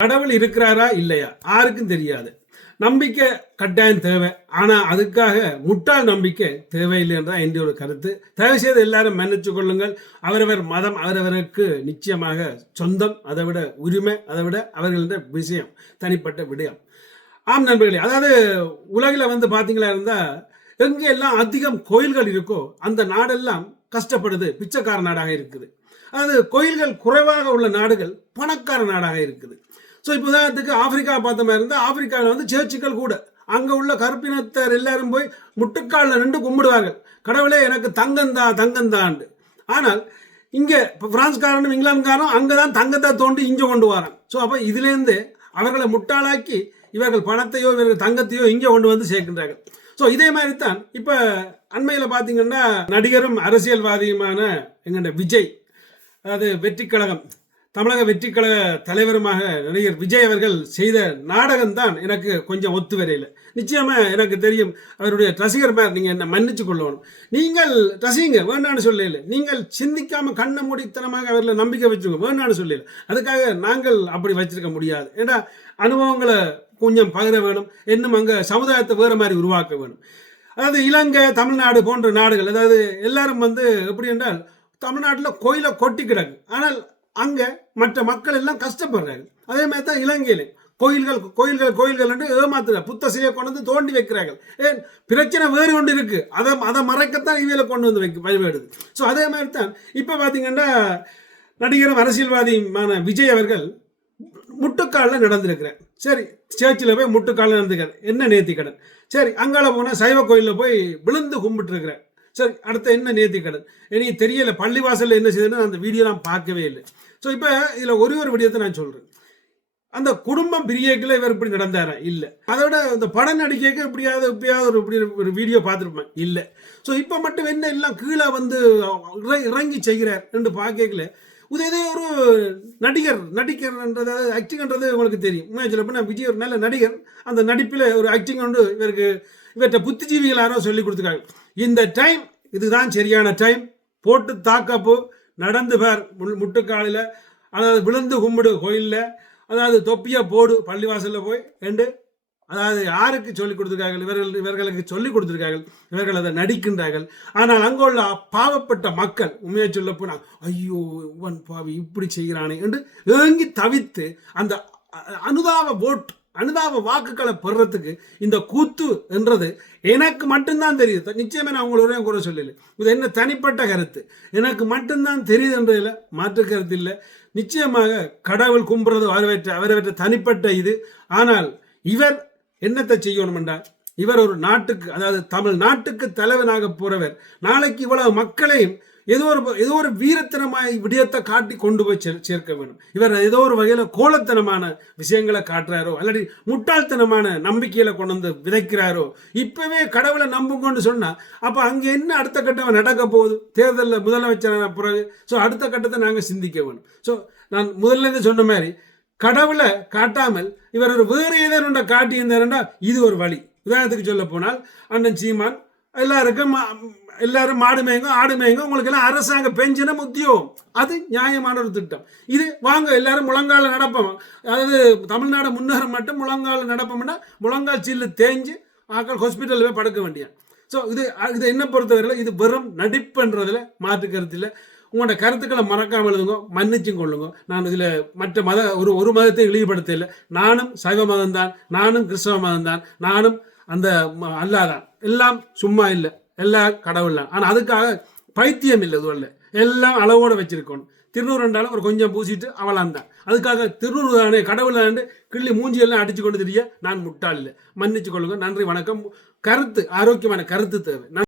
கடவுள் இருக்கிறாரா இல்லையா யாருக்கும் தெரியாது. நம்பிக்கை கட்டாயம் தேவை. ஆனா அதுக்காக முட்டாள் நம்பிக்கை தேவையில்லை என்றால் என்னுடைய ஒரு கருத்து. தயவு செய்து எல்லாரும் மன்னிச்சு கொள்ளுங்கள். அவரவர் மதம் அவரவருக்கு நிச்சயமாக சொந்தம், அதை விட உரிமை, அதை விட அவர்கள விஷயம் தனிப்பட்ட விடயம். ஆம் நண்பர்களே, அதாவது உலகில் பார்த்தீங்களா இருந்தா எங்கே எல்லாம் அதிகம் கோயில்கள் இருக்கோ அந்த நாடெல்லாம் கஷ்டப்படுது, பிச்சைக்கார நாடாக இருக்குது. அதாவது கோயில்கள் குறைவாக உள்ள நாடுகள் பணக்கார நாடாக இருக்குது. ஸோ இப்போ உதாரணத்துக்கு ஆப்பிரிக்கா பார்த்த மாதிரி இருந்தால் ஆப்பிரிக்காவில் சேர்ச்சுக்கள் கூட அங்கே உள்ள கருப்பினத்தர் எல்லாரும் போய் முட்டுக்காலில் நின்று கும்பிடுவார்கள், கடவுளே எனக்கு தங்கந்தா தங்கந்தாண்டு. ஆனால் இங்கே இப்போ பிரான்ஸ்காரனும் இங்கிலாந்துக்காரனும் அங்கே தான் தங்கத்தை தோண்டி இங்கே கொண்டு வரான். ஸோ அப்போ இதுலேருந்து அவர்களை முட்டாளாக்கி இவர்கள் பணத்தையோ இவர்கள் தங்கத்தையோ இங்கே கொண்டு வந்து சேர்க்கின்றார்கள். ஸோ இதே மாதிரி தான் இப்போ அண்மையில் பார்த்தீங்கன்னா நடிகரும் அரசியல்வாதியுமான எங்கள்ட விஜய், அதாவது வெற்றிக்கழகம் தமிழக வெற்றிக்கழக தலைவருமாக நடிகர் விஜய் அவர்கள் செய்த நாடகம் தான் எனக்கு கொஞ்சம் ஒத்து வரையில். நிச்சயமா எனக்கு தெரியும் அவருடைய ரசிகர் மாதிரி நீங்கள் என்ன மன்னிச்சு கொள்ளணும். நீங்கள் ரசிங்க வேண்டான்னு சொல்லல, நீங்கள் சிந்திக்காம கண்ண மூடித்தனமாக அவர்களை நம்பிக்கை வச்சுங்க வேண்டான்னு சொல்லல. அதுக்காக நாங்கள் அப்படி வச்சிருக்க முடியாது. ஏன்னா அனுபவங்களை கொஞ்சம் பகிர வேணும், இன்னும் அங்கே சமுதாயத்தை வேறு மாதிரி உருவாக்க வேணும். அதாவது இலங்கை தமிழ்நாடு போன்ற நாடுகள், அதாவது எல்லாரும் எப்படி என்றால் தமிழ்நாட்டில் கோயிலை கொட்டி கிடக்கு, ஆனால் அங்கே மற்ற மக்கள் எல்லாம் கஷ்டப்படுறாங்க. அதே மாதிரி தான் இலங்கையில கோயில்கள் கோயில்கள் கோயில்கள் என்று ஏமாத்துற புத்த சிலையை கொண்டு வந்து தோண்டி வைக்கிறார்கள். ஏன் பிரச்சனை வேறு ஒன்று இருக்கு, அதை மறைக்கத்தான் இவையில கொண்டு வந்து வழிபடுது. ஸோ அதே மாதிரி தான் இப்போ பார்த்தீங்கன்னா நடிகரும் அரசியல்வாதியுமான விஜய் அவர்கள் முட்டுக்காலில் நடந்திருக்கிறார். சரி, சேர்ச்சில் போய் முட்டுக்காலில் நடந்துக்கிறார், என்ன நேர்த்தி கடன். சரி, அங்கால போனால் சைவ கோயிலில் போய் விழுந்து கும்பிட்டு இருக்கிறார். சரி, அடுத்த என்ன நேர்த்தி கடன் எனக்கு தெரியல. பள்ளிவாசலில் என்ன செய்யுதுன்னு அந்த வீடியோ நான் பார்க்கவே இல்லை. ஸோ இப்போ இதில் ஒரு விடயத்தை நான் சொல்கிறேன். அந்த குடும்பம் பிரியக்கில் இவர் இப்படி நடந்தாரா? இல்லை. அதோட இந்த படம் நடிக்கைக்கு எப்படியாவது ஒரு வீடியோ பார்த்துருப்பேன், இல்லை. ஸோ இப்போ மட்டும் என்ன எல்லாம் கீழே இறங்கி செய்கிறார் என்று பார்க்கல. இதே ஒரு நடிகர்ன்றது ஆக்டிங்ன்றது உங்களுக்கு தெரியும். சொல்லப்போ விஜய் ஒரு நல்ல நடிகர், அந்த நடிப்பில் ஒரு ஆக்டிங் கொண்டு இவற்றை புத்திஜீவிகள் யாரோ சொல்லி கொடுத்துருக்காங்க. இந்த டைம் இதுதான் சரியான டைம், போட்டு தாக்கப்போ நடந்து பார் முட்டுக்காலில், அதாவது விழுந்து கும்பிடு கோயிலில், அதாவது தொப்பியை போடு பள்ளிவாசலில் போய் என்று, அதாவது யாருக்கு சொல்லிக் கொடுத்துருக்கார்கள்? இவர்களுக்கு சொல்லிக் கொடுத்துருக்கார்கள், இவர்கள் அதை நடிக்கின்றார்கள். ஆனால் அங்குள்ள பாவப்பட்ட மக்கள் உண்மையை சொல்ல போனால் ஐயோ இவன் பாவி இப்படி செய்கிறானே என்று ஏங்கி தவித்து அந்த அனுதாப வாக்குகளை பெறறதுக்கு இந்த கூத்து என்றது எனக்கு மட்டும்தான் தெரியுது. நிச்சயமே நான் உங்களோட கூட சொல்லல, இது என்ன தனிப்பட்ட கருத்து, எனக்கு மட்டும்தான் தெரியுது என்றதில் மாற்று கருத்து இல்லை. நிச்சயமாக கடவுள் கும்புறது அவரவற்ற தனிப்பட்ட இது. ஆனால் இவர் என்னத்தை செய்யணும் என்றால், இவர் ஒரு நாட்டுக்கு, அதாவது தமிழ்நாட்டுக்கு தலைவனாக போறவர். நாளைக்கு இவ்வளவு மக்களையும் ஏதோ ஒரு வீரத்தனமாய் விடயத்தை காட்டி கொண்டு போய் சேர்க்க வேண்டும். இவர் ஏதோ ஒரு வகையில் கோலத்தனமான விஷயங்களை காட்டுறாரோ அல்லது முட்டாள்தனமான நம்பிக்கையில கொண்டு வந்து விதைக்கிறாரோ. இப்பவே கடவுளை நம்புங்கன்னு சொன்னா அப்ப அங்க என்ன அடுத்த கட்டம் நடக்க போகுது? தேர்தலில் முதலமைச்சரான பிறகு ஸோ அடுத்த கட்டத்தை நாங்கள் சிந்திக்க வேணும். ஸோ நான் முதல்ல சொன்ன மாதிரி கடவுளை காட்டாமல் இவர் ஒரு வேறு ஏதோ காட்டி இருந்தாருன்னா இது ஒரு வழி. உதாரணத்துக்கு சொல்ல போனால் அண்ணன் சீமான் எல்லாரும் மாடு மேய்ங்க ஆடு மேய்ங்க, உங்களுக்கு எல்லாம் அரசாங்க பென்ஷனும் உத்தியோகம், அது நியாயமான ஒரு திட்டம். இது வாங்க எல்லாரும் முழங்கால நடப்போம், அதாவது தமிழ்நாடு முன்னேறம் மட்டும் முழங்கால நடப்போம்னா முழங்கால் சீல் தேஞ்சு ஆக்கள் ஹாஸ்பிட்டலில் போய் படுக்க வேண்டிய. ஸோ இது என்ன பொறுத்தவரையில் இது வெறும் நடிப்புன்றதுல மாற்று கருத்து இல்லை. உங்களோட கருத்துக்களை மறக்காமல் எழுதுங்க, மன்னிச்சும் கொள்ளுங்க. நான் இதில் மற்ற ஒரு மதத்தை இழிவுபடுத்த இல்லை. நானும் சைவ மதம் தான், நானும் கிறிஸ்தவ மதம் தான், நானும் அந்த அல்லாதான், எல்லாம் சும்மா இல்லை, எல்லாம் கடவுள் தான். ஆனால் அதுக்காக பைத்தியம் இல்லை, இதுவல்ல எல்லாம் அளவோடு வச்சிருக்கணும். திருநூறு ரெண்டாலும் ஒரு கொஞ்சம் பூசிட்டு அவளான் தான். அதுக்காக திருநூறு தானே கடவுள் தானே கிள்ளி மூஞ்சியெல்லாம் அடிச்சு கொண்டு தெரிய நான் முட்டாள் இல்லை. மன்னிச்சு கொள்ளுங்க. நன்றி, வணக்கம். கருத்து ஆரோக்கியமான கருத்து தேவை.